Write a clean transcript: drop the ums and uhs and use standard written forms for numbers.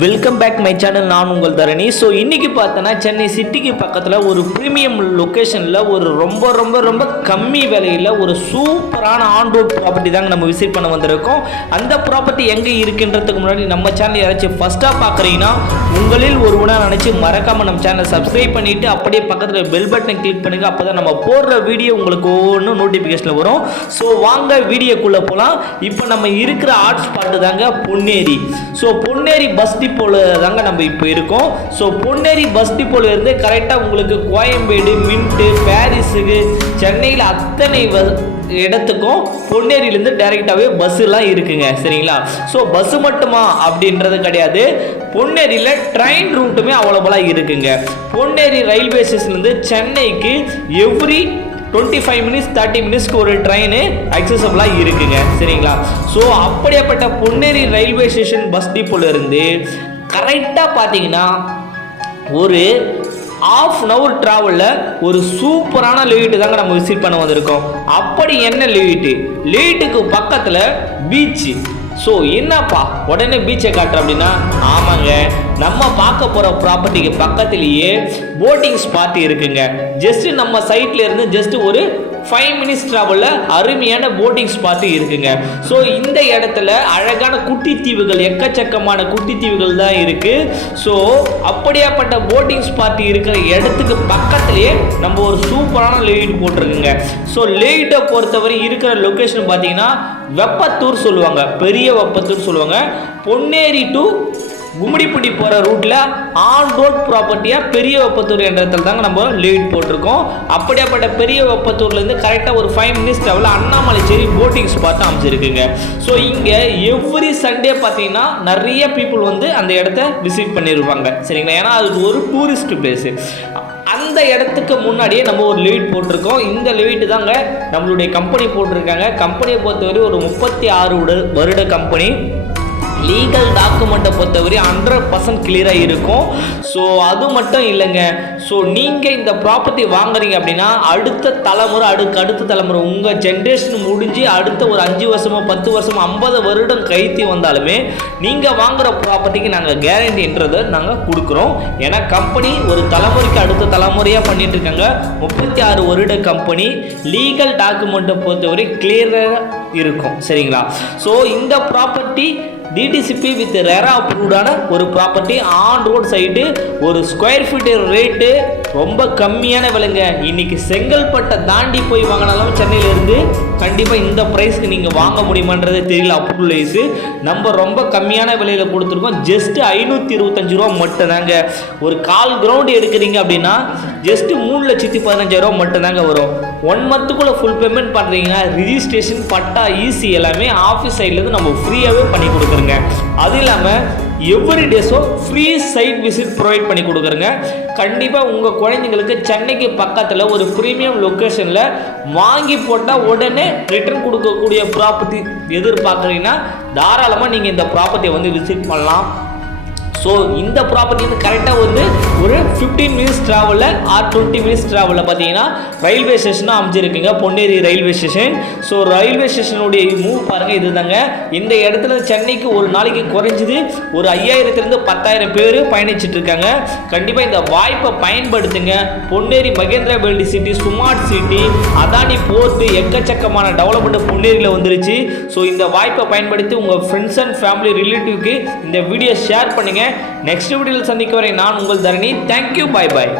Welcome back my channel. நான் உங்கள் தரணி. So இன்றைக்கி பார்த்தோன்னா சென்னை சிட்டிக்கு பக்கத்தில் ஒரு ப்ரீமியம் லொக்கேஷனில் ஒரு ரொம்ப ரொம்ப ரொம்ப கம்மி விலையில் ஒரு சூப்பரான ஆன் ரோட் ப்ராப்பர்ட்டி தாங்க நம்ம விசிட் பண்ண வந்திருக்கோம். அந்த ப்ராப்பர்ட்டி எங்கே இருக்குன்றதுக்கு முன்னாடி நம்ம சேனல் யாராச்சும் ஃபஸ்ட்டாக பார்க்குறீங்கன்னா உங்களில் ஒருவனாக நினச்சி மறக்காமல் நம்ம சேனலை சப்ஸ்கிரைப் பண்ணிவிட்டு அப்படியே பக்கத்தில் பெல் பட்டனை கிளிக் பண்ணுங்கள். அப்போ தான் நம்ம போடுற வீடியோ உங்களுக்கு ஒவ்வொன்றும் நோட்டிஃபிகேஷனில் வரும். ஸோ வாங்க வீடியோக்குள்ளே போகலாம். இப்போ நம்ம இருக்கிற ஹாட் ஸ்பாட்டு தாங்க பொன்னேரி. ஸோ பொன்னேரி பஸ் டிப்போல தாங்க நம்ம இப்போ இருக்கோம். ஸோ பொன்னேரி பஸ் டிப்போல இருந்து கரெக்டாக உங்களுக்கு கோயம்பேடு, மின்ட்டு, பாரிஸுக்கு, சென்னையில் அத்தனை இடத்துக்கும் பொன்னேரியிலேருந்து டைரெக்டாகவே பஸ்ஸுலாம் இருக்குங்க. சரிங்களா? ஸோ பஸ்ஸு மட்டுமா அப்படின்றது கிடையாது, பொன்னேரியில் ட்ரெயின் ரூட்டுமே அவைலபிளாக இருக்குங்க. பொன்னேரி ரயில்வே ஸ்டேஷன்லேருந்து சென்னைக்கு எவ்ரி 25 மினிட்ஸ் 30 மினிட்ஸ்க்கு ஒரு ட்ரெயின் அக்சசபிளாக இருக்குங்க. சரிங்களா? ஸோ அப்படியாப்பட்ட பொன்னேரி ரயில்வே ஸ்டேஷன் பஸ் டிப்போல இருந்து கரெக்டாக பார்த்தீங்கன்னா ஒரு ½ hour ட்ராவலில் ஒரு சூப்பரான லேட்டு தாங்க நம்ம விசிட் பண்ண வந்திருக்கோம். அப்படி என்ன லேட்டுக்கு பக்கத்தில் பீச்சு. ஸோ என்னப்பா உடனே பீச்சை காட்டுற அப்படின்னா, ஆமாங்க, நம்ம பார்க்க போகிற ப்ராப்பர்ட்டிக்கு பக்கத்துலேயே போட்டிங் ஸ்பாட் இருக்குங்க. ஜஸ்ட்டு நம்ம சைட்ல இருந்து ஜஸ்ட் ஒரு 5 மினிட்ஸ் ட்ராவலில் அருமையான போட்டிங் ஸ்பாட்டு இருக்குங்க. ஸோ இந்த இடத்துல அழகான குட்டி தீவுகள், எக்கச்சக்கமான குட்டி தீவுகள் தான் இருக்குது. ஸோ அப்படியாப்பட்ட போட்டிங் ஸ்பாட் இருக்கிற இடத்துக்கு பக்கத்துலேயே நம்ம ஒரு சூப்பரான லேட் போட்டிருக்குங்க. ஸோ லேட்டை பொறுத்தவரை இருக்கிற லொக்கேஷன் பார்த்தீங்கன்னா வெப்பத்தூர் சொல்லுவாங்க, பெரிய வெப்பத்தூர் சொல்லுவாங்க. பொன்னேரி டு கும்மிடிப்பூண்டி போகிற ரூட்டில் ஆன் ரோட் ப்ராப்பர்ட்டியாக பெரிய வெப்பத்தூர் என்ற இடத்துல தாங்க நம்ம லேட் போட்டிருக்கோம். அப்படியாப்பட்ட பெரிய வெப்பத்தூர்லேருந்து கரெக்டாக ஒரு 5 மினிட்ஸ் ட்ராவலில் அண்ணாமலைச்சேரி போட்டிங் ஸ்பாட் அமைச்சிருக்குங்க. ஸோ இங்கே எவ்ரி சண்டே பார்த்தீங்கன்னா நிறைய பீப்புள் வந்து அந்த இடத்த விசிட் பண்ணியிருப்பாங்க. சரிங்களா? ஏன்னா அது ஒரு டூரிஸ்ட் பிளேஸு. அந்த இடத்துக்கு முன்னாடியே நம்ம ஒரு லேட் போட்டிருக்கோம். இந்த லேட்டு தாங்க நம்மளுடைய கம்பெனி போட்டிருக்காங்க. கம்பெனியை பொறுத்தவரை ஒரு 36 வருட கம்பெனி. லீகல் டாக்குமெண்ட்டை பொறுத்தவரை 100% கிளியராக இருக்கும். ஸோ அது மட்டும் இல்லைங்க. ஸோ நீங்கள் இந்த ப்ராப்பர்ட்டி வாங்குறீங்க அப்படின்னா அடுத்த தலைமுறை அடுத்த தலைமுறை உங்கள் ஜென்ரேஷன் முடிஞ்சு அடுத்த ஒரு 5 வருஷமோ 10 வருஷமோ 50 வருடம் கழித்து வந்தாலுமே நீங்கள் வாங்குகிற ப்ராப்பர்ட்டிக்கு நாங்கள் கேரண்டின்றதை நாங்கள் கொடுக்குறோம். ஏன்னா கம்பெனி ஒரு தலைமுறைக்கு அடுத்த தலைமுறையாக பண்ணிட்டு இருக்காங்க. 36 வருட கம்பெனி. லீகல் டாக்குமெண்ட்டை பொறுத்தவரை கிளியராக இருக்கும். சரிங்களா? ஸோ இந்த ப்ராப்பர்ட்டி டிடிசிபி வித் ரெரா அப்ரூவ்டான ஒரு ப்ராப்பர்ட்டி, ஆன் ரோட் சைட்டு. ஒரு ஸ்கொயர் ஃபீட் ரேட்டு ரொம்ப கம்மியான விலைங்க. இன்னைக்கு செங்கல்பட்டை தாண்டி போய் வாங்கினாலும் சென்னையிலேருந்து கண்டிப்பாக இந்த ப்ரைஸ்க்கு நீங்கள் வாங்க முடியுமான்றது தெரியல. அப்ரூவல் வைஸு நம்ம ரொம்ப கம்மியான விலையில் கொடுத்துருக்கோம். ஜஸ்ட்டு 525 ரூபா மட்டும்தாங்க. ஒரு 1/4 கிரவுண்ட் எடுக்கிறீங்க அப்படின்னா ஜஸ்ட்டு 3,15,000 ரூபா மட்டும்தாங்க வரும். 1 மந்த்துக்குள்ளே ஃபுல் பேமெண்ட் பண்ணுறீங்கன்னா ரிஜிஸ்ட்ரேஷன், பட்டா, ஈசி எல்லாமே ஆஃபீஸ் சைட்லேருந்து நம்ம ஃப்ரீயாகவே பண்ணி கொடுக்குறோங்க. அது இல்லாமல் எவ்ரி டேஸும் ஃப்ரீ சைட் விசிட் ப்ரொவைட் பண்ணி கொடுக்குறேங்க. கண்டிப்பாக உங்கள் குழந்தைங்களுக்கு சென்னைக்கு பக்கத்தில் ஒரு ப்ரீமியம் லொக்கேஷனில் வாங்கி போட்டால் உடனே ரிட்டர்ன் கொடுக்கக்கூடிய ப்ராப்பர்ட்டி எதிர்பார்க்குறீங்கன்னா தாராளமாக நீங்கள் இந்த ப்ராப்பர்ட்டியை வந்து விசிட் பண்ணலாம். ஸோ இந்த ப்ராப்பர்ட்டி வந்து கரெக்டாக வந்து ஒரு 15 மினிட்ஸ் ட்ராவலில் ஆர் 20 மினிட்ஸ் ட்ராவலில் பார்த்தீங்கன்னா ரயில்வே ஸ்டேஷனாக அமைச்சிருக்குங்க, Ponneri railway station. So railway ஸ்டேஷனுடைய மூவ் பாருங்கள், இது தாங்க. இந்த இடத்துல சென்னைக்கு ஒரு நாளைக்கு குறைஞ்சது ஒரு 5000லேருந்து 10,000 பேர் பயணிச்சுட்டு இருக்காங்க. கண்டிப்பாக இந்த வாய்ப்பை பயன்படுத்துங்க. Ponneri Mahindra world city, smart city, Adani port, எக்கச்சக்கமான டெவலப்மெண்ட் பொன்னேரியில் வந்துருச்சு. ஸோ இந்த வாய்ப்பை பயன்படுத்தி உங்கள் ஃப்ரெண்ட்ஸ் அண்ட் ஃபேமிலி ரிலேட்டிவ்க்கு இந்த வீடியோ ஷேர் பண்ணுங்கள். நெக்ஸ்ட் வீடியோவில் சந்திக்க வரை நான் உங்கள் தரணி. Thank you, bye bye.